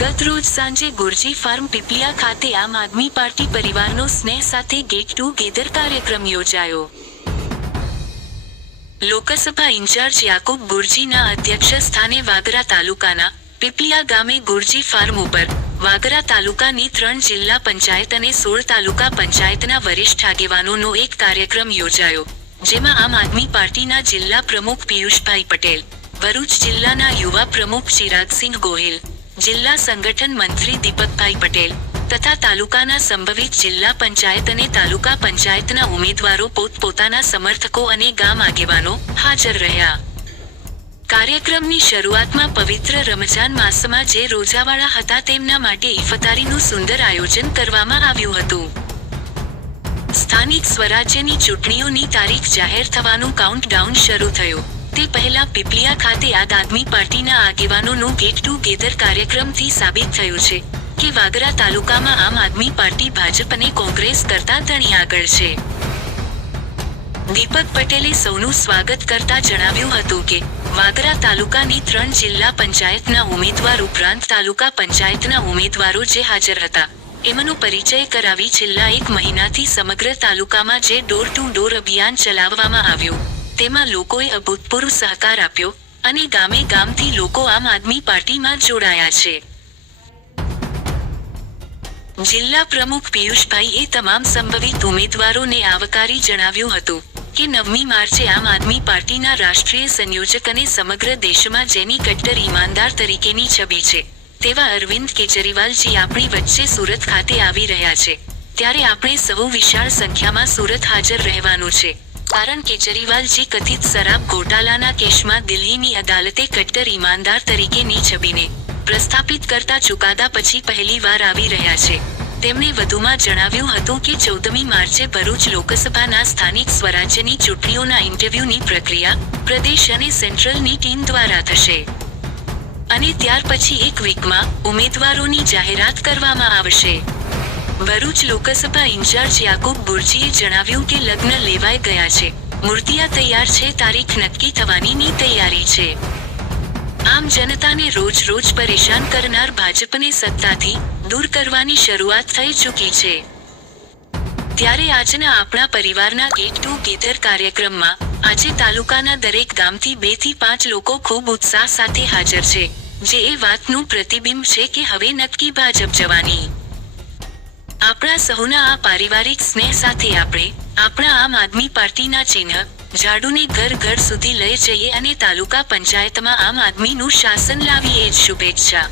ગતરોજ સાંજે ગુરજી ફાર્મ પીપલિયા ખાતે આમ આદમી પાર્ટી પરિવારનો સ્નેહ સાથે ગેટ ટુગેધર કાર્યક્રમ યોજાયો. લોકસભા ઇન્ચાર્જ યાકુબ ગુરજીના અધ્યક્ષ સ્થાને વાગરા તાલુકાના પીપલિયા ગામે ગુરજી ફાર્મ ઉપર વાગરા તાલુકાની 3 જિલ્લા પંચાયત અને 16 તાલુકા પંચાયતના વરિષ્ઠ આગેવાનોનો એક કાર્યક્રમ યોજાયો, જેમાં આમ આદમી પાર્ટીના જિલ્લા પ્રમુખ પિયુષભાઈ પટેલ, ભરૂચ જિલ્લાના યુવા પ્રમુખ ચિરાગસિંહ ગોહિલ, જિલ્લા સંગઠન મંત્રી દીપકભાઈ પટેલ તથા તાલુકાના સંભવિત જિલ્લા પંચાયત અને તાલુકા પંચાયતના ઉમેદવારો પોતપોતાના સમર્થકો અને ગામ આગેવાનો હાજર રહ્યા. કાર્યક્રમની શરૂઆતમાં પવિત્ર રમજાન માસમાં જે રોજાવાળા હતા તેમના માટે ઇફતારીનું સુંદર આયોજન કરવામાં આવ્યું હતું. સ્થાનિક સ્વરાજ્યની ચૂંટણીઓની તારીખ જાહેર થવાનું કાઉન્ટડાઉન શરૂ થયું તે પહેલા પીપલિયા ખાતે આમ આદમી પાર્ટીના આગેવાનોનો ગેટ ટુગેધર કાર્યક્રમથી સાબિત થયું છે કે વાગરા તાલુકામાં આમ આદમી પાર્ટી ભાજપ અને કોંગ્રેસ કરતા ઘણી આગળ છે. દીપક પટેલે સૌનું સ્વાગત કરતા જણાવ્યું હતું કે વાગરા તાલુકાની 3 જિલ્લા પંચાયતના ઉમેદવાર ઉપરાંત તાલુકા પંચાયતના ઉમેદવારો જે હાજર હતા એમનો પરિચય કરાવી છેલ્લા 1 મહિનાથી સમગ્ર તાલુકામાં જે ડોર ટુ ડોર અભિયાન ચલાવવામાં આવ્યું તેમાં લોકોએ અભૂતપૂર્વ સહકાર આપ્યો અને ગામે ગામથી લોકો આમ આદમી પાર્ટીમાં જોડાયા છે. જિલ્લા પ્રમુખ પિયુષભાઈએ તમામ સંભવિત ઉમેદવારોને આવકારી જણાવ્યું હતું કે 9મી માર્ચે આમ આદમી પાર્ટીના રાષ્ટ્રીય સંયોજક અને સમગ્ર દેશમાં જેની કટ્ટર ઈમાનદાર તરીકેની છબી છે તેવા અરવિંદ કેજરીવાલજી આપણી વચ્ચે સુરત ખાતે આવી રહ્યા છે, ત્યારે આપણે સૌ વિશાળ સંખ્યામાં સુરત હાજર રહેવાનું છે, કારણ કેજરીવાલજી કથિત શરાબ ઘોટાલાના કેસમાં દિલ્હીની અદાલતે કટ્ટર ઈમાનદાર તરીકેની છબીને પ્રસ્થાપિત કરતા ચુકાદા પછી પહેલીવાર આવી રહ્યા છે. તેમણે વધુમાં જણાવ્યું હતું કે 14મી માર્ચે ભરૂચ લોકસભાના સ્થાનિક સ્વરાજ્યની ચૂંટણીઓના ઇન્ટરવ્યૂની પ્રક્રિયા પ્રદેશ અને સેન્ટ્રલની ટીમ દ્વારા થશે અને ત્યાર પછી 1 વીકમાં ઉમેદવારોની જાહેરાત કરવામાં આવશે. ભરૂચ લોકસભા ઇન્ચાર્જ યાકુબ ગુરજીએ જણાવ્યું કે લગ્ન લેવાઈ ગયા છે, મૂર્તિયા તૈયાર છે, તારીખ નક્કી થવાની તૈયારી છે. આમ જનતાને રોજ પરેશાન કરનાર ભાજપને સત્તાથી દૂર કરવાની શરૂઆત થઈ ચૂકી છે. ત્યારે આજના આપણા પરિવારના ગેટ ટુગેધર કાર્યક્રમમાં આજે તાલુકાના દરેક ગામથી 2 થી 5 લોકો ખૂબ ઉત્સાહ સાથે હાજર છે, જે એ વાતનું પ્રતિબિંબ છે કે હવે નક્કી ભાજપ જવાની. આપણા સહુના આ પારિવારિક સ્નેહ સાથે આપણે આપણા આમ આદમી પાર્ટીના ચિહ્ન ઝાડુને ઘર સુધી લઈ જઈએ અને તાલુકા પંચાયતમાં આમ આદમીનું શાસન લાવીએ જ શુભેચ્છા.